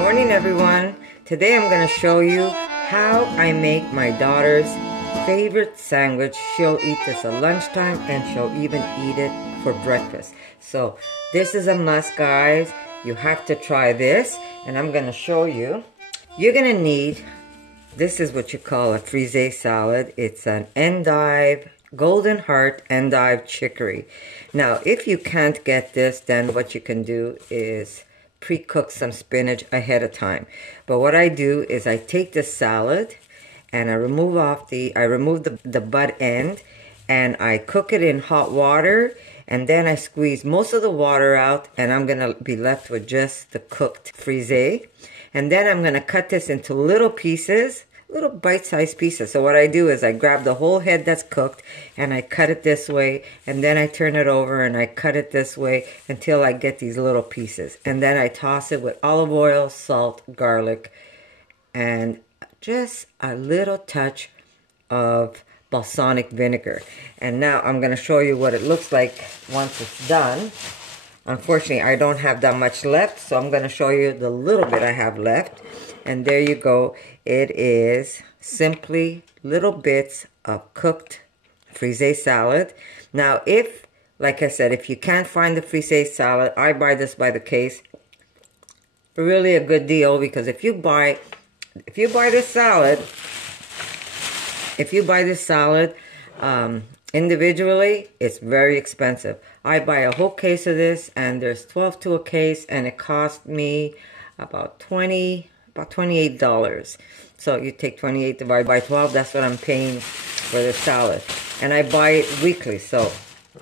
morning, everyone. Today I'm going to show you how I make my daughter's favorite sandwich. She'll eat this at lunchtime and she'll even eat it for breakfast. So this is a must, guys. You have to try this, and I'm going to show you. You're going to need, this is what you call a frisee salad. It's an endive, golden heart endive chicory. Now, if you can't get this, then what you can do is pre-cook some spinach ahead of time. But what I do is I take the salad and I remove the butt end, and I cook it in hot water, and then I squeeze most of the water out, and I'm gonna be left with just the cooked frisee. And then I'm gonna cut this into little pieces, little bite-sized pieces. So what I do is I grab the whole head that's cooked and I cut it this way, and then I turn it over and I cut it this way until I get these little pieces. And then I toss it with olive oil, salt, garlic, and just a little touch of balsamic vinegar. And now I'm going to show you what it looks like once it's done. Unfortunately, I don't have that much left, so I'm going to show you the little bit I have left. And there you go. It is simply little bits of cooked frisee salad. Now, if, like I said, if you can't find the frisee salad, I buy this by the case. Really a good deal, because if you buy this salad individually, it's very expensive. I buy a whole case of this, and there's 12 to a case, and it cost me about $28. So you take 28 divided by 12, that's what I'm paying for the salad. And I buy it weekly, so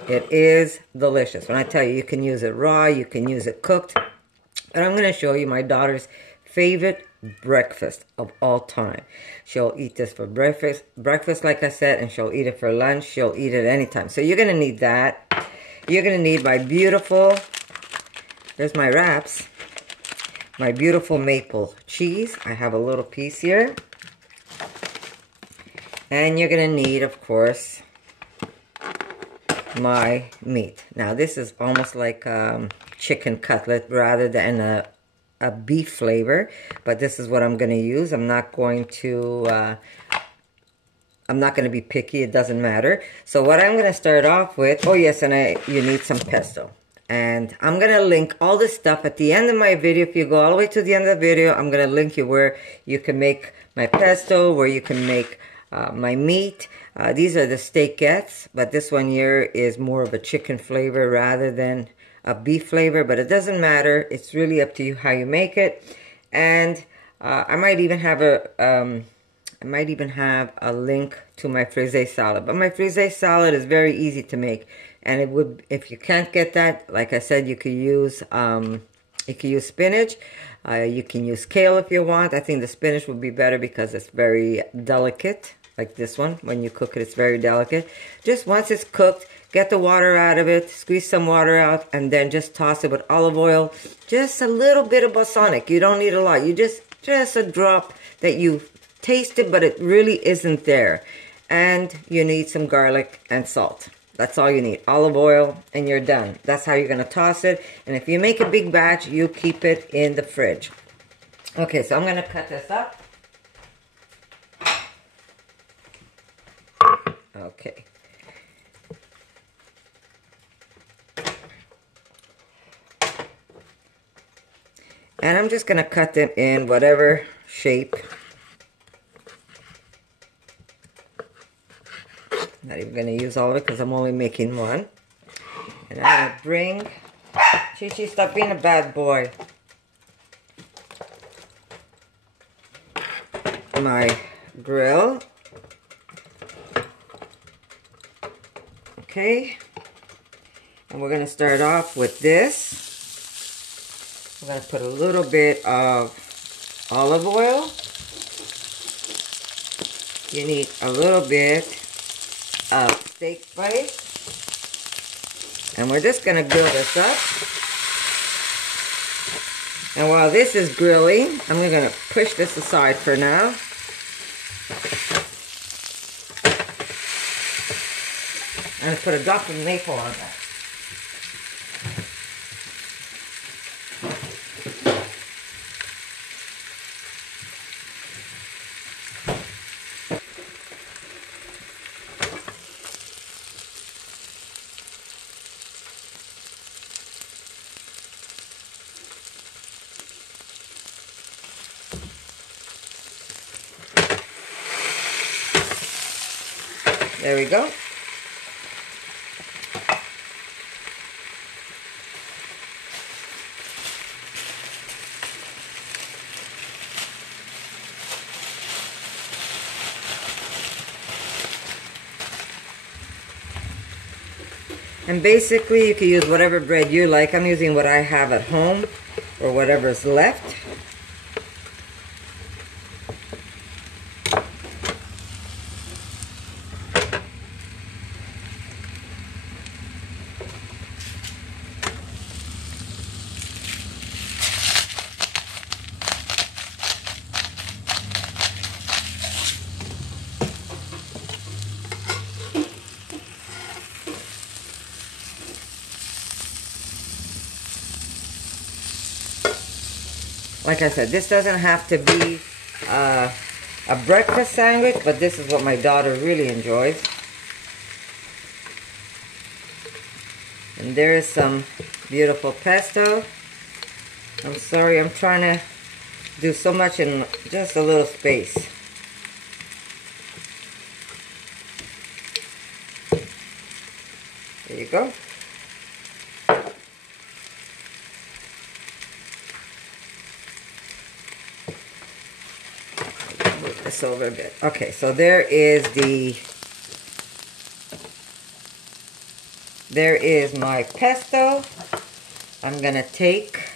it is delicious. When I tell you, you can use it raw, you can use it cooked. But I'm going to show you my daughter's favorite breakfast of all time. She'll eat this for breakfast, like I said, and she'll eat it for lunch. She'll eat it anytime. So you're going to need that. You're going to need my beautiful, there's my wraps, my beautiful maple cheese. I have a little piece here. And you're going to need, of course, my meat. Now, this is almost like chicken cutlet rather than a beef flavor, but this is what I'm going to use. I'm not going to be picky. It doesn't matter. So what I'm going to start off with, oh yes, and you need some pesto. And I'm going to link all this stuff at the end of my video. If you go all the way to the end of the video, I'm going to link you where you can make my pesto, where you can make my meat. These are the steakettes, but this one here is more of a chicken flavor rather than a beef flavor, but it doesn't matter. It's really up to you how you make it. And I might even have a link to my frisee salad. But my frisee salad is very easy to make, and it would, if you can't get that, like I said, you could use spinach. You can use kale if you want. I think the spinach would be better because it's very delicate, like this one. When you cook it, it's very delicate. Just once it's cooked, get the water out of it, squeeze some water out, and then just toss it with olive oil. Just a little bit of balsamic. You don't need a lot. You just a drop that you tasted, but it really isn't there. And you need some garlic and salt. That's all you need. Olive oil, and you're done. That's how you're going to toss it. And if you make a big batch, you keep it in the fridge. Okay, so I'm going to cut this up. Okay. And I'm just going to cut them in whatever shape. Not even going to use all of it because I'm only making one. And I'm going to bring... Chi-Chi, stop being a bad boy. My grill. Okay. And we're going to start off with this. I'm going to put a little bit of olive oil. You need a little bit of steak spice. And we're just going to grill this up. And while this is grilling, I'm going to push this aside for now. And put a drop of maple on that. There we go. And basically you can use whatever bread you like. I'm using what I have at home or whatever's left. Like I said, this doesn't have to be a breakfast sandwich, but this is what my daughter really enjoys. And there is some beautiful pesto. I'm sorry, I'm trying to do so much in just a little space. There you go. Move this over a bit. Okay, so there is my pesto. I'm gonna take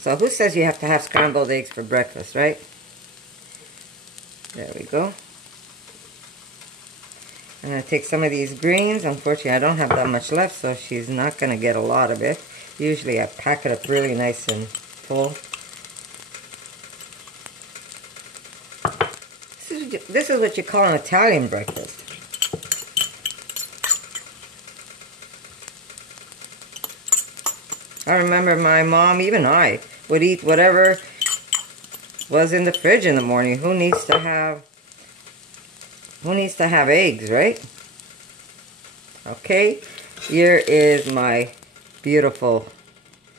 so who says you have to have scrambled eggs for breakfast, right? There we go. I'm going to take some of these greens. Unfortunately, I don't have that much left, so she's not going to get a lot of it. Usually I pack it up really nice and full. This is what you call an Italian breakfast. I remember my mom, even I, would eat whatever was in the fridge in the morning. Who needs to have eggs, right? Okay, here is my beautiful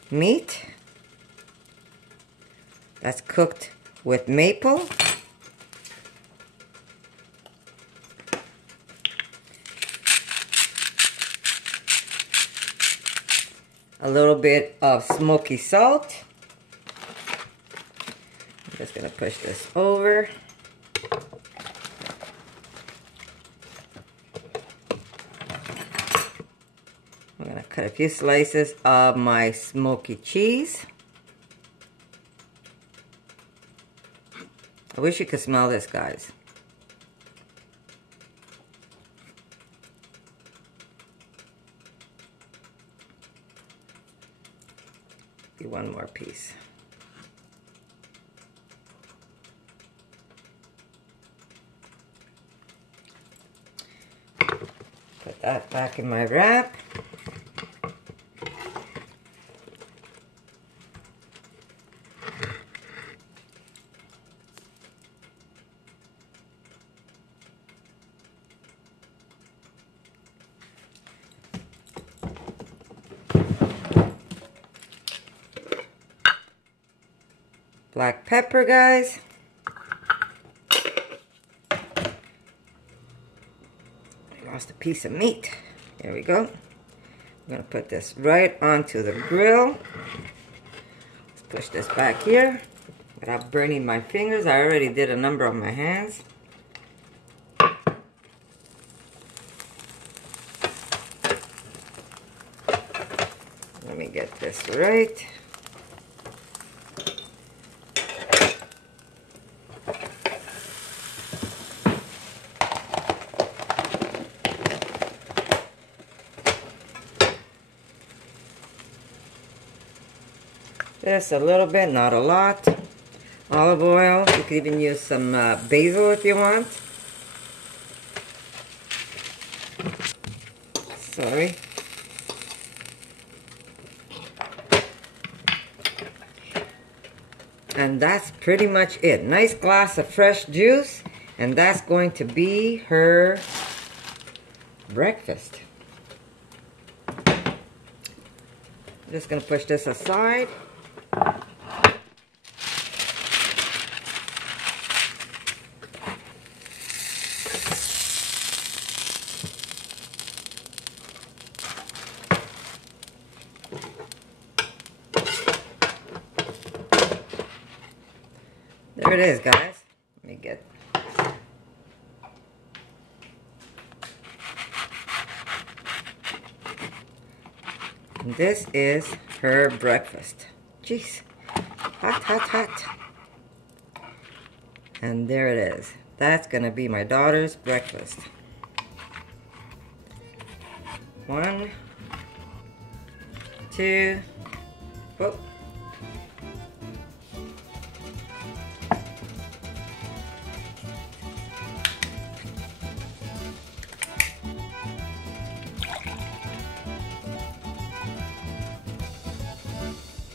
meat that's cooked with maple. A little bit of smoky salt. I'm just going to push this over. I'm going to cut a few slices of my smoky cheese. I wish you could smell this, guys. One more piece. Put that back in my wrap. Black pepper, guys. I lost a piece of meat. There we go. I'm going to put this right onto the grill. Let's push this back here without burning my fingers. I already did a number on my hands. Let me get this right. Just a little bit, not a lot. Olive oil. You could even use some basil if you want. Sorry. And that's pretty much it. Nice glass of fresh juice. And that's going to be her breakfast. just going to push this aside. There it is, guys. Let me get... And this is her breakfast. Jeez. Hot, hot, hot. And there it is. That's gonna be my daughter's breakfast. 1, 2, whoop.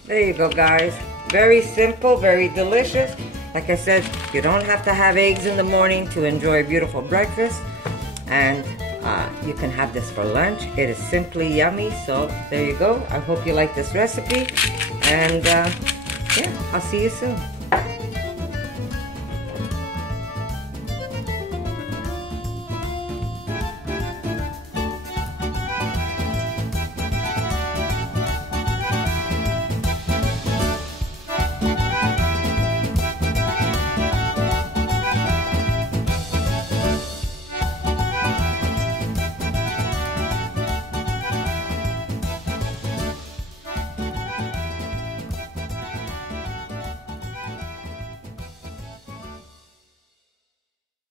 There you go, guys. Very simple, very delicious. Like I said, you don't have to have eggs in the morning to enjoy a beautiful breakfast. And you can have this for lunch. It is simply yummy. So there you go. I hope you like this recipe. And yeah, I'll see you soon.